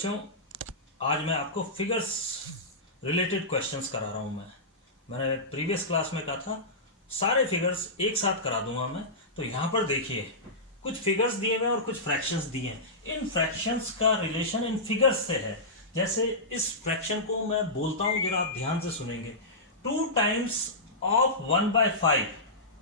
बच्चों, आज मैं आपको फिगर्स रिलेटेड क्वेश्चंस करा रहा हूँ। मैंने प्रीवियस क्लास में कहा था सारे फिगर्स एक साथ करा दूंगा मैं। तो यहाँ पर देखिए कुछ फिगर्स दिए हुए और कुछ फ्रैक्शंस दिए हैं। इन फ्रैक्शंस का रिलेशन इन फिगर्स से है। जैसे इस फ्रैक्शन को मैं बोलता हूँ, जरा आप ध्यान से सुनेंगे। 2 टाइम्स ऑफ 1/5,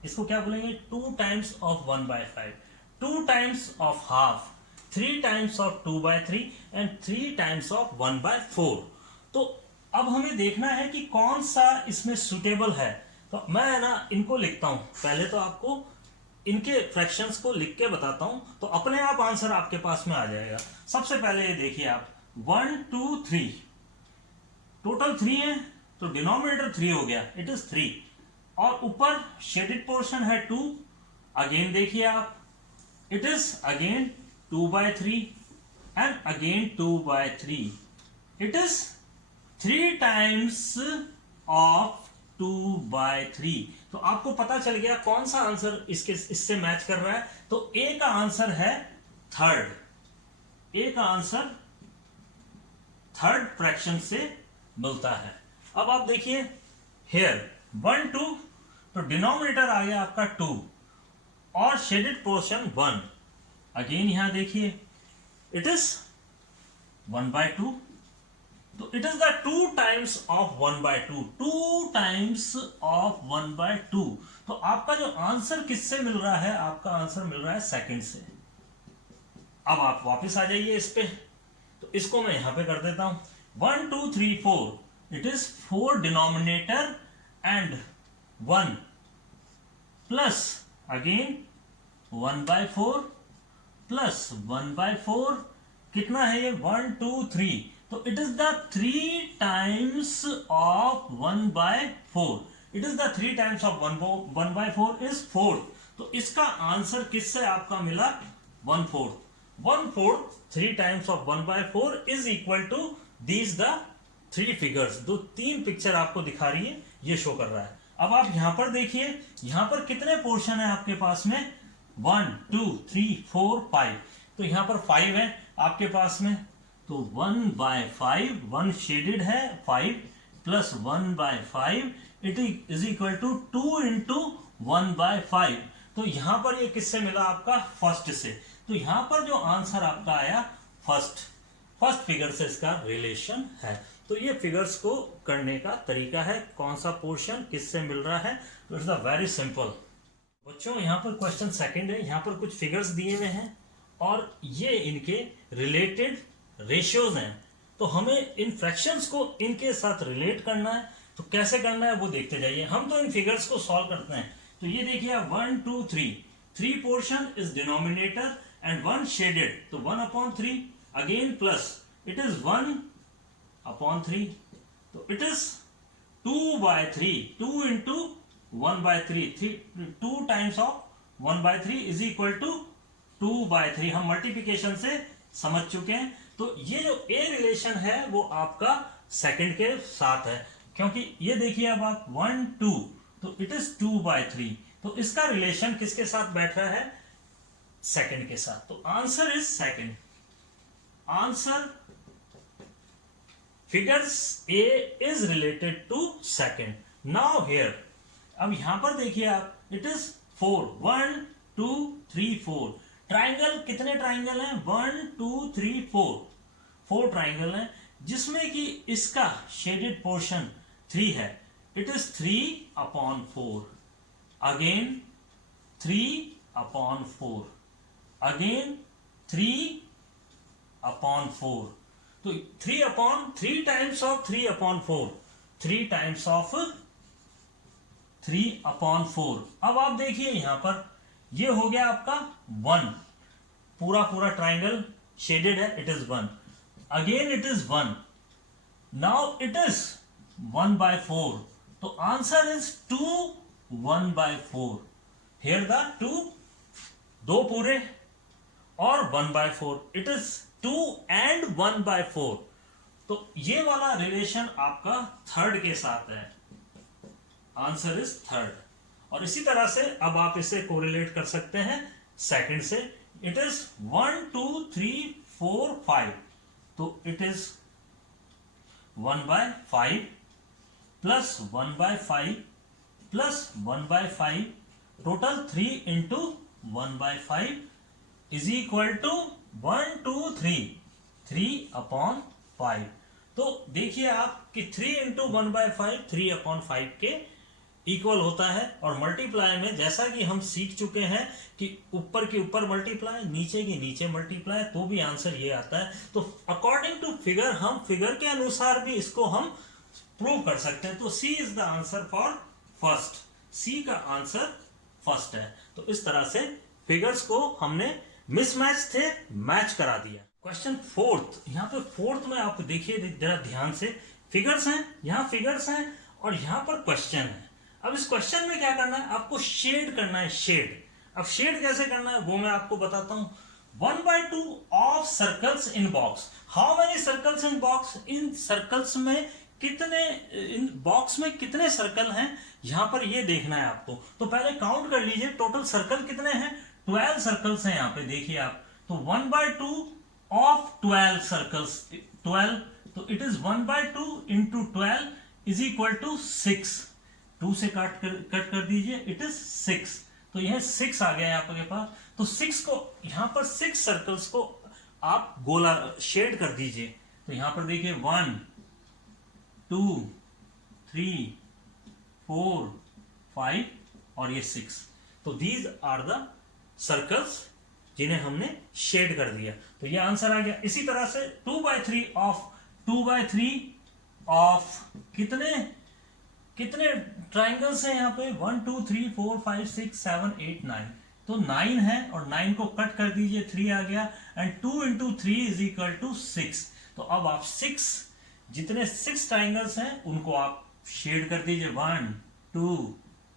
इसको क्या बोलेंगे? 2 times of 1/5, 2 times of half, 3 times of 2/3 and 3 times of 1/4। तो अब हमें देखना है कि कौन सा इसमें सुटेबल है। तो मैं ना इनको लिखता हूं। पहले तो आपको इनके फ्रैक्शंस को लिख के बताता हूं, तो अपने आप आंसर आपके पास में आ जाएगा। सबसे पहले ये देखिए आप, 1 2 3, टोटल 3 है तो डिनोमिनेटर 3 हो गया, इट इज 3। और ऊपर शेडेड पोर्शन है 2। अगेन देखिए आप, it is again 2/3 and again 2/3. It is 3 times of 2/3. तो आपको पता चल गया कौन सा आंसर इससे मैच कर रहा है। तो ए का आंसर है थर्ड। ए का आंसर थर्ड फ्रैक्शन से मिलता है। अब आप देखिए हेयर 1 2, तो डिनोमिनेटर आ गया आपका 2 और शेडेड पोर्शन 1। अगेन यहां देखिए इट इज 1/2, तो it is the 2 times of 1/2, 2 times of 1/2। तो आपका जो आंसर किससे मिल रहा है? आपका आंसर मिल रहा है सेकंड से। अब आप वापस आ जाइए इस पे, तो इसको मैं यहां पे कर देता हूं। 1 2 3 4, it is 4 denominator and 1 plus again 1/4 plus 1/4, कितना है ये? 1 2 3, तो it is the 3 times of 1/4। It is the 3 times of 1/4 is 4। तो इसका आंसर किससे आपका मिला? 1/4। 1/4 3 times of 1/4 is equal to these the 3 figures. दो 3 पिक्चर आपको दिखा रही है, ये शो कर रहा है। अब आप यहां पर देखिए, यहां पर कितने पोर्शन है आपके पास में? 1 2 3 4 5। तो यहां पर 5 है आपके पास में, तो 1/5, 1 शेडेड है 5 plus 1/5 it is equal to 2 into 1/5। तो यहां पर ये किससे मिला? आपका फर्स्ट से। तो यहां पर जो आंसर आपका आया फर्स्ट फिगर से इसका रिलेशन है। तो ये फिगर्स को करने का तरीका है, कौन सा पोर्शन किससे मिल रहा है। तो इट्स अ वेरी सिंपल। बच्चों यहाँ पर क्वेश्चन सेकंड है। यहाँ पर कुछ फिगर्स दिए हुए हैं और ये इनके रिलेटेड रेशियोज हैं। तो हमें इन फ्रैक्शंस को इनके साथ रिलेट करना है। तो कैसे करना है वो देखते जाइए। हम तो इन फिगर्स को सॉल्व करते हैं। तो ये देखिए 1 2 3, 3 portion is denominator and 1 shaded, तो 1/3 अगेन प्लस इट इज 1/3, तो it is 2/3, 2 into 1/3, 2 times of 1/3 is equal to 2/3। हम मल्टीप्लिकेशन से समझ चुके हैं। तो ये जो ए रिलेशन है वो आपका सेकंड के साथ है, क्योंकि ये देखिए अब आप 1 2, तो इट इज 2/3। तो इसका रिलेशन किसके साथ बैठ रहा है? सेकंड के साथ। तो answer is second. Answer figures A is related to second. Now here, अब यहां पर देखिए आप, इट इज 4, 1 2 3 4। ट्राइंगल कितने ट्राइंगल हैं? 1 2 3 4 ट्राइंगल हैं, जिसमें कि इसका शेडेड पोर्शन 3 है। It is 3/4, again 3/4, again 3/4। तो 3 टाइम्स ऑफ 3/4, 3 टाइम्स ऑफ 3/4। अब आप देखिए यहां पर ये हो गया आपका 1, पूरा ट्राइंगल शेडेड है, it is 1, again it is 1, now it is 1/4। तो आंसर इज 2 1/4। हियर द 2 पूरे और 1/4, इट इज 2 एंड 1/4। तो ये वाला रिलेशन आपका थर्ड के साथ है। Answer is third. और इसी तरह से अब आप इसे कोरिलेट कर सकते हैं सेकंड से। इट इज 1 2 3 4 5, तो it is 1/5 plus 1/5 plus 1/5, total 3 into 1/5 is equal to 1 2 3 3/5। तो देखिए आप कि 3 इंटू 1/5 3/5 के इक्वल होता है। और मल्टीप्लाई में जैसा कि हम सीख चुके हैं कि ऊपर के ऊपर मल्टीप्लाई, नीचे के नीचे मल्टीप्लाई, तो भी आंसर ये आता है। तो अकॉर्डिंग टू फिगर, हम फिगर के अनुसार भी इसको हम प्रूव कर सकते हैं। तो C is the answer for first, C का आंसर फर्स्ट है। तो इस तरह से फिगर्स को हमने मिसमैच थे, मैच करा दिया। क्वेश्चन फोर्थ, यहाँ पे फोर्थ में आप देखिए जरा ध्यान से, फिगर्स हैं, यहाँ फिगर्स हैं और यहाँ पर क्वेश्चन है। अब इस क्वेश्चन में क्या करना है, आपको शेड करना है, शेड। अब शेड कैसे करना है वो मैं आपको बताता हूं। 1/2 of circles in box. How many circles in box? In circles में कितने, इन बॉक्स में कितने सर्कल हैं, यहां पर ये देखना है आपको। तो पहले काउंट कर लीजिए टोटल सर्कल कितने हैं। 12 सर्कल्स हैं यहाँ पे, देखिए आप। तो 1/2 ऑफ 12 सर्कल्स, 12, तो it is 1/2 into 12 is equal to 6। 2 से कट कर दीजिए, इट इज 6। तो यह 6 आ गया आपके पास। तो 6 को यहां पर 6 सर्कल्स को आप गोला शेड कर दीजिए। तो यहां पर देखिए 1 2 3 4 5 और ये 6। तो दीज आर द सर्कल्स जिन्हें हमने शेड कर दिया। तो ये आंसर आ गया। इसी तरह से 2/3 ऑफ कितने कितने ट्राइंगल्स हैं यहाँ पे, 1 2 3 4 5 6 7 8 9। तो 9 है और 9 को कट कर दीजिए, 3 आ गया। And 2 into 3 is equal to 6। तो अब आप 6, जितने 6 ट्राइंगल्स हैं उनको आप शेड कर दीजिए, 1 2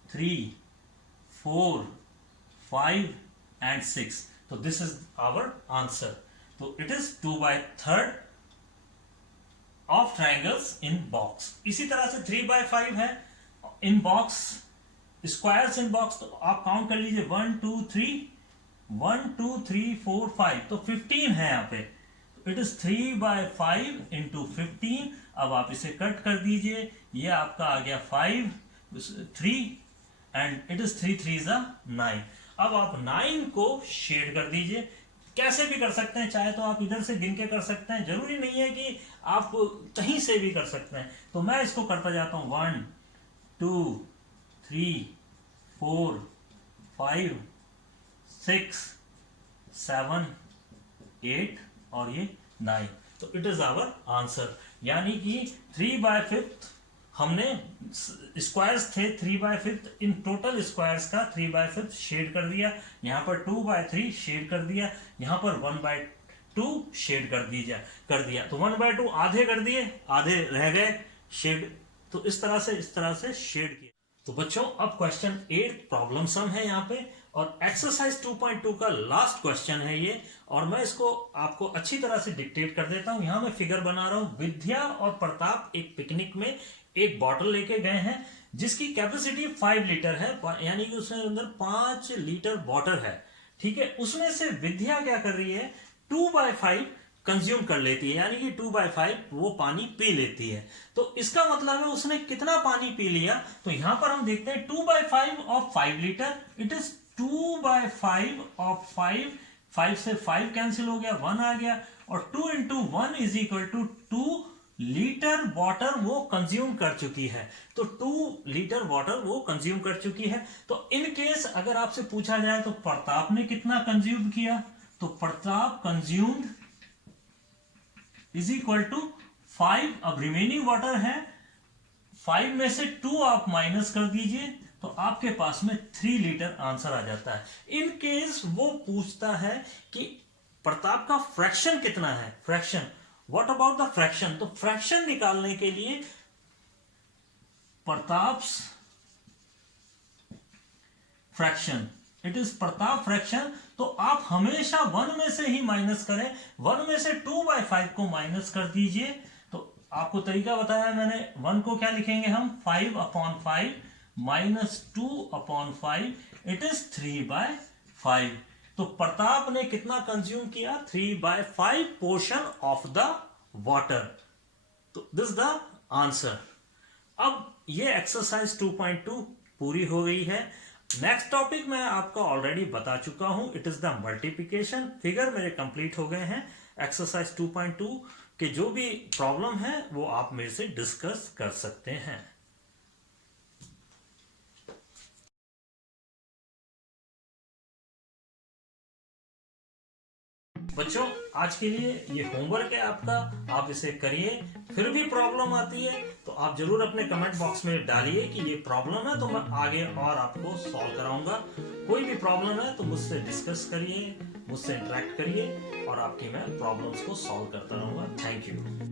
3 4 5 एंड 6। तो दिस इज आवर आंसर। तो it is 2/3 of triangles in box. इसी तरह से 3/5 है इन बॉक्स, स्क्वायर्स इन बॉक्स। तो आप काउंट कर लीजिए, 1 2 3 1 2 3 4 5। तो 15 है यहाँ पे। It is 3/5 into 15। अब आप इसे कट कर दीजिए, ये आपका आ गया 5 3 एंड इट इज 3 3 9। अब आप 9 को शेड कर दीजिए। कैसे भी कर सकते हैं, चाहे तो आप इधर से गिन के कर सकते हैं, जरूरी नहीं है कि आप कहीं से भी कर सकते हैं। तो मैं इसको करता जाता हूं, 1 2 3 4 5 6 7 8 और ये 9। तो इट इज आवर आंसर। यानी कि 3/5 हमने स्क्वायर्स थे, 3/5 इन टोटल स्क्वायर्स का 3/5 शेड कर दिया। यहाँ पर 2/3 शेड कर दिया, यहाँ पर 1/2 शेड कर दिया। तो 1/2 आधे कर दिए, आधे रह गए शेड। तो इस तरह से शेड किया। तो बच्चों अब क्वेश्चन 8 प्रॉब्लम सम है यहाँ पे, और एक्सरसाइज 2.2 का लास्ट क्वेश्चन है ये। और मैं इसको आपको अच्छी तरह से डिक्टेट कर देता हूं। यहां मैं फिगर बना रहा हूं। विद्या और प्रताप एक पिकनिक में एक बॉटल लेके गए हैं जिसकी कैपेसिटी 5 लीटर है, यानी कि उसमें अंदर 5 लीटर वाटर है। ठीक है, उसमें से विद्या क्या कर रही है, 2/5 कंज्यूम कर लेती है, यानी कि 2/5 वो पानी पी लेती है। तो इसका मतलब है उसने कितना पानी पी लिया। तो यहां पर हम देखते हैं 2/5 of 5 litre, it is 2/5 of 5। 5 से 5 कैंसिल हो गया, 1 आ गया। और 2 into 1 is equal to 2 litre water वो कंज्यूम कर चुकी है। तो 2 लीटर वाटर वो कंज्यूम कर चुकी है। तो इन केस अगर आपसे पूछा जाए तो प्रताप ने कितना कंज्यूम किया, तो Pratap consumed is equal to 5। अब रिमेनिंग वाटर है, 5 में से 2 आप माइनस कर दीजिए, तो आपके पास में 3 लीटर आंसर आ जाता है। इन केस वो पूछता है कि प्रताप का फ्रैक्शन कितना है, fraction, what about the fraction. तो फ्रैक्शन निकालने के लिए प्रताप्स fraction, it is proper fraction. तो आप हमेशा 1 में से ही माइनस करें, 1 में से 2/5 को माइनस कर दीजिए। तो आपको तरीका बताया मैंने, 1 को क्या लिखेंगे हम, 5/5 माइनस 2/5, इट इज 3/5। तो प्रताप ने कितना कंज्यूम किया, 3/5 पोर्शन ऑफ द वाटर। तो दिस द आंसर। अब ये एक्सरसाइज 2.2 पूरी हो गई है। नेक्स्ट टॉपिक मैं आपको ऑलरेडी बता चुका हूं, it is the multiplication. Figure मेरे कंप्लीट हो गए हैं। एक्सरसाइज 2.2 के जो भी प्रॉब्लम है वो आप मेरे से डिस्कस कर सकते हैं। बच्चों, आज के लिए ये होमवर्क है आपका, आप इसे करिए। फिर भी प्रॉब्लम आती है तो आप जरूर अपने कमेंट बॉक्स में डालिए कि ये प्रॉब्लम है, तो मैं आगे और आपको सॉल्व कराऊंगा। कोई भी प्रॉब्लम है तो मुझसे डिस्कस करिए, मुझसे इंटरेक्ट करिए और आपकी मैं प्रॉब्लम्स को सॉल्व करता रहूंगा। Thank you.